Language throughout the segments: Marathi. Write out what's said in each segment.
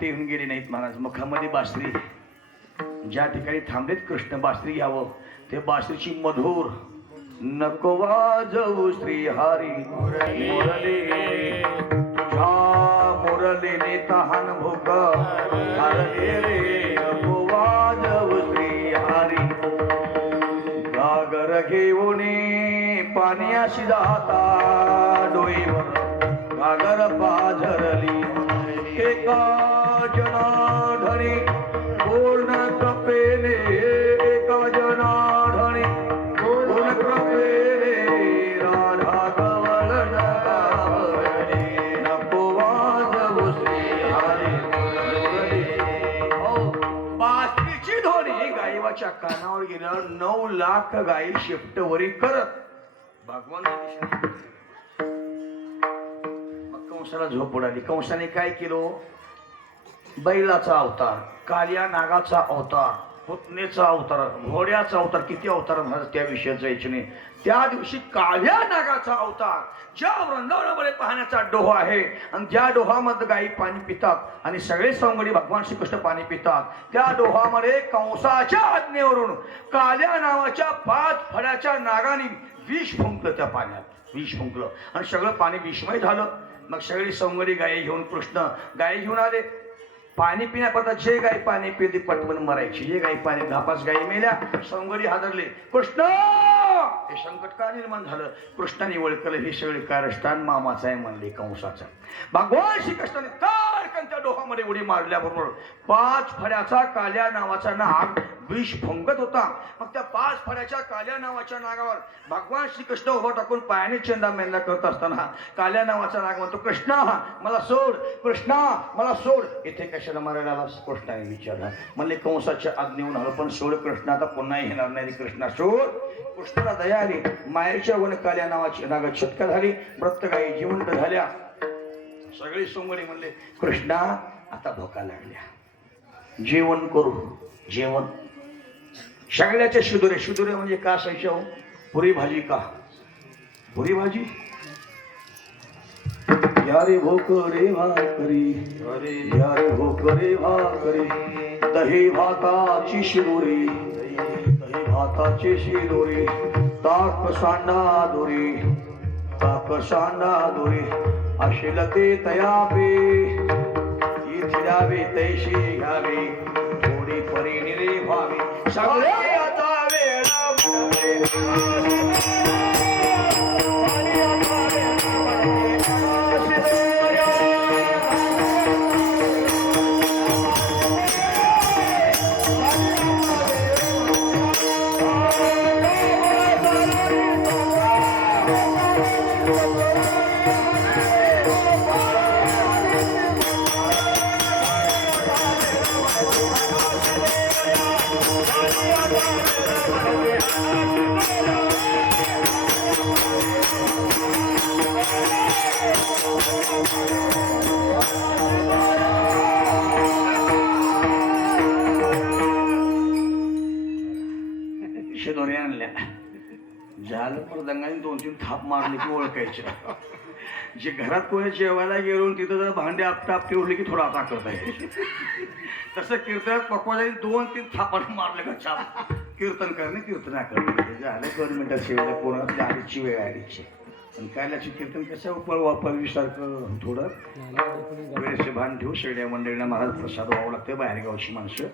टेहून गेले नाहीत महाराज. मुखामध्ये बासरी, ज्या ठिकाणी थांबलेत कृष्ण बासरी घ्यावं ते बासरीची मधुर नको वाजवू श्री हरी मुरली तुझ्या मुरलीने तहान भूक हरले रे नको वाजवू श्री हरी. गागर घेऊन पाण्याशी जाता डोईवर गागर पाझरली एका जनाढणी पूर्ण कृपेने एका जनाढणी पूर्ण कृपेने राधा कवळ नको वाजवू श्री हरी मुरली. बासरीची ध्वनी गायवाच्या कानावर गेल्यावर 9 लाख गायी शिफ्टवरी करत भगवान कंसाला झोप उडाली. कंसाने काय केलं? बैलाचा अवतार, काल्या नागाचा अवतार, पुतनेचा अवतार, घोड्याचा अवतार, किती अवतार महाराज त्या विषयात जायचे नाही. त्या दिवशी काल्या नागाचा अवतार, ज्या वृंदावनामध्ये पाहण्याचा डोह आहे आणि ज्या डोहामध्ये गायी पाणी पितात आणि सगळे सवंगडी भगवान श्रीकृष्ण पाणी पितात, त्या डोहामध्ये कंसाच्या आज्ञेवरून काल्या नावाच्या 5 फड्याच्या नागाने विष फुंकलं. त्या पाण्यात विष फुंकलं आणि सगळं पाणी विषमय झालं. मग सगळी सवंगडी गायी घेऊन कृष्ण गायी घेऊन आले. पाणी पिण्याकरता जे गाय पाणी पिली पटवून मरायची, जे गाय पाणी 10-5 गायी मेल्या. सवंगडी हादरले. कृष्ण हे संकट का निर्माण झालं? कृष्णाने ओळखलं हे सगळे कारस्थान मामाचं आहे म्हणले कंसाचं. भगवान श्रीकृष्णाने तारकन त्या डोहामध्ये उडी मारल्याबरोबर 5 फड्याचा काल्या नावाचा नाग विष फुंकत होता. मग त्या 5 फड्याच्या काल्या नावाच्या नागावर भगवान श्रीकृष्ण उभं टाकून पायाने चेंदा मेंदा करत असताना काल्या नावाचा नाग म्हणतो कृष्णा मला सोड, कृष्णा मला सोड. इथे कशाला मारायला आलास? कृष्णाने विचारलं. म्हणले कंसाच्या आज्ञेहून आलो पण सोड कृष्णा, आता पुन्हा येणार नाही. कृष्णा सोड. कृष्णाला दया आली. मायेच्या वन काल्या नावाची नाग छटका झाली. व्रत गायी जिवंत झाल्या. सगळी सोंगडी म्हणले कृष्णा आता भोका लागल्या, जेवण करू. जेवण सगळ्याचे शिदुरे. शिदुरे म्हणजे का असायच्या? पुरी भाजी का? पुरी भाजी यारे भोक रे भाकरी, अरे यारे भोक रे भाकरी, दही भाताची शिदोरी, दही भाताची शिदोरी, ताक सांडा दोरी, ताक सांडा दोरी, अशिल ते तयावे इथे द्यावे तैशी घ्यावे, थोडी परीने रे व्हावी. सगळे आता शिदोरी आणल्या. झालं प्रदंगाने 2-3 थाप मारले की ओळखायचे. जे घरात कोणी जेवायला गेलो तिथं जर भांडे आपटे उरले की थोडा आता करता येईल. तसं कीर्तनात पकवाजाने 2-3 थापाने मारले का छाप. कीर्तन करणे कीर्तना करणे झालं. 2 मिनिटात शिवायला कोणाला आधीची वेळ आधीची. पण कायलाची कीर्तन कसं वापरवीसारखं थोडं वेळेचे भान ठेवू. सगळ्या मंडळींना महाराज प्रसाद व्हावं लागतं. बाहेरगावची माणसं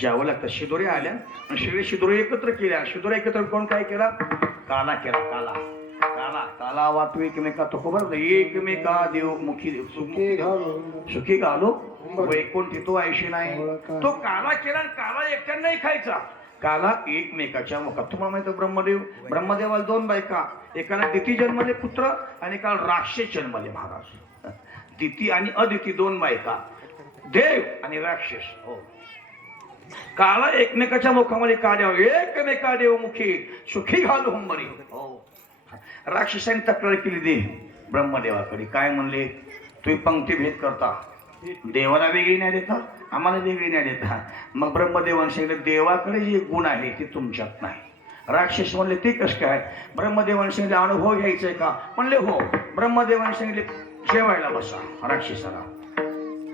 जावं लागतं. शिदोरी आल्या आणि सगळे शिदोरी एकत्र केल्या. शिदोरी एकत्र कोण काय केला? काला केला. काला काला काला वाटू एकमेका तो खबर एकमेका देव मुखी सुखी घालो, सुखी घालो वैकुंठी तो ऐशी नाही. तो काला केला आणि काला एकट्याने नाही खायचा. काला एकमेकाच्या मुखात. तुम्हाला माहिती ब्रह्मदेवाला 2 बायका, एकाला दिती जन्मले पुत्र आणि एकाला राक्षस जन्मले महाराज. दिती आणि अदिती 2 बायका, देव आणि राक्षस. हो. काला एकमेकाच्या मुखामध्ये का द्याव एकमेका देव मुखी सुखी घालू हुंबरी. हो. राक्षसांनी तक्रार केली दे ब्रह्मदेवाकडे. काय म्हणले? तुम्ही पंक्ती भेद करता, देवाला वेगळी नाही देता, आम्हाला वेगळी नाही देता. मग ब्रह्मदेवाने सांगितलं देवाकडे जे गुण आहे ते तुमच्यात नाही. राक्षस म्हणले ते कसं काय? ब्रह्मदेवाने सांगितले अनुभव घ्यायचा आहे का? म्हणले हो. ब्रह्मदेवाने सांगितले जेवायला बसा राक्षसाला.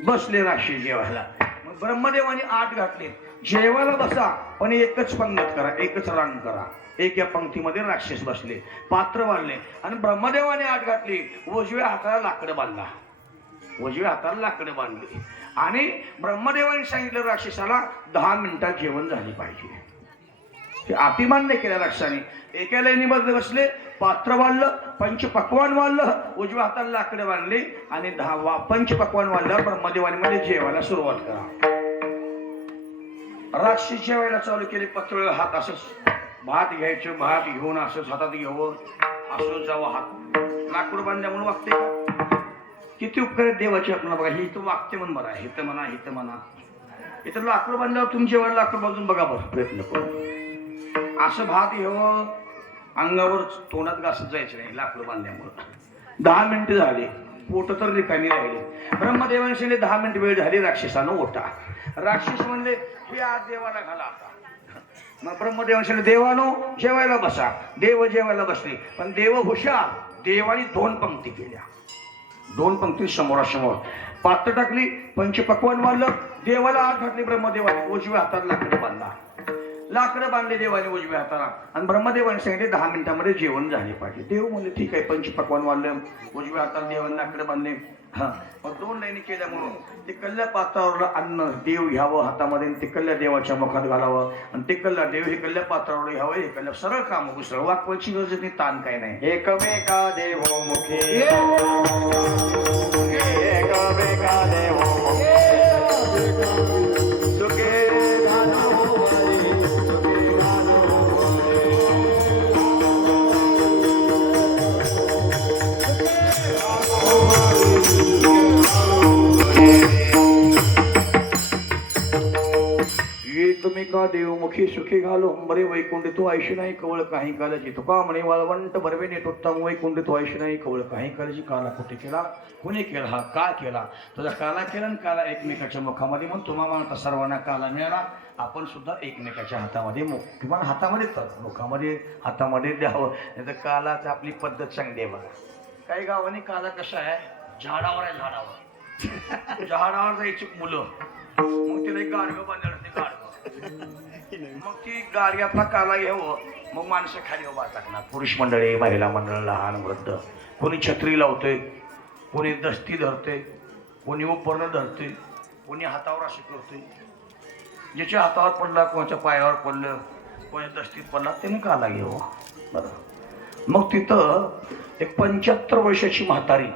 बसले राक्षस जेवायला. मग ब्रह्मदेवाने आत घातले, जेवायला बसा पण एकच पंगत करा, एकच रांग करा. एका पंक्तीमध्ये राक्षस बसले, पात्र बांधले आणि ब्रह्मदेवाने आत घातली. उजव्या हाताला लाकडं बांधला, उजव्या हाताला लाकडं बांधली आणि ब्रह्मदेवाने सांगितलं राक्षसाला 10 मिनिटात जेवण झाले पाहिजे. ते अतिमान नाही केलं राक्षसाने. एका लाईनीमध्ये बसले, पात्र बांधलं, पंचपक्वान बांधलं, उजव्या हाताला लाकडं बांधली आणि 10 पंचपक्वान बांधलं. ब्रह्मदेवाने मध्ये जेवायला सुरुवात करा. राक्षस जेवायला चालू केले. पत्र हात असंच भात घ्यायचं, भात घेऊन असंच हातात घ्यावं, असं जावं. हात लाकूड बांधल्यामुळे वागते का? किती उपकार आहेत देवाचे आपल्याला. बघा ही तर वागते म्हणून बरं, हित म्हणा हित म्हणा. इथं लाकूड बांधल्यावर तुम्ही जेवायला लाकूड बांधून बघा बरं, प्रयत्न करून. असं भात घ्यावं, अंगावर तोंडात घासत जायचं नाही लाकूड बांधल्यामुळं. 10 मिनिटं झाली, पोट तर रिकामी राहिले. ब्रह्मदेवाने सांगितले 10 मिनिट वेळ झाली, राक्षसानं ओटा. राक्षस म्हणले हे आज देवाला घाला आता. मग ब्रह्मदेवाने सांगितले देवानो जेवायला बसा. देव जेवायला बसले, पण देव हुशार. देवाने 2 पंक्ती केल्या, 2 पंक्ती समोरासमोर. पात्र टाकली, पंचपक्वान बांधलं, देवाला आत घातली. ब्रह्मदेवाने उजव्या हाताला लाकडं बांधला, लाकडं बांधले देवाने उजव्या हाताला आणि ब्रह्मदेवाने सांगितले 10 मिनिटांमध्ये जेवण झाले पाहिजे. देव म्हणले ठीक आहे. पंचपक्वान बांधलं, उजव्या हाताला देवाने लाकडं बांधले. हा मग 2 लाईनी केल्यामुळं ते कल्ल्या पात्रावरलं अन्न देव घ्यावं हातामध्ये, ते कल्ल्या देवाच्या मुखात घालावं आणि ते कल्ला देव हे कल्ल्या पात्रावर घ्यावं. हे कल्ल्या सरळ काम घुसळ, वाकवायची गरज नाही, ताण काय नाही. एकमेका देवो मुखे, एकमेका देवो मुखे, सुखे घालो हरी, सुखे घालो एकमेका देवमुखी सुखी घालो बरे वैकुंठ तो ऐशी नाही कवळ काही कालाची. तुका म्हणे वाळवंट बरवे नेटोत्तम वैकुंठ तो ऐशी नाही कवळ काही कालाची. काला कुठे केला, कुणी केला, हा का केला? तुझा काला केला आणि काला एकमेकाच्या मुखामध्ये. म्हणून तुम्हा म्हणता सर्वांना काला मिळाला. आपण सुद्धा एकमेकाच्या हातामध्ये मुख किंवा हातामध्ये तर मुखामध्ये हातामध्ये द्यावं. नाही तर कालाच आपली पद्धत चांगली आहे बघा. काही गावाने काला कशा आहे, झाडावर आहे, झाडावर झाडावर जायची मुलं, मग तिला एक गाडगं बांधलं ते गाडगं, मग ती गाडग्यातला काला घ्यावं. मग माणसं खाली उभा टाकणार, पुरुष मंडळी, महिला मंडळ, लहान वृद्ध. कोणी छत्री लावतोय, कोणी दस्ती धरते, कोणी उपरणं धरते, कोणी हातावर असे करतोय. ज्याच्या हातावर पडला, कोणाच्या पायावर पडलं, कोणाच्या दस्तीत पडला, त्याने काला घ्यावं. बरं मग तिथं एक 75 वर्षाची म्हातारी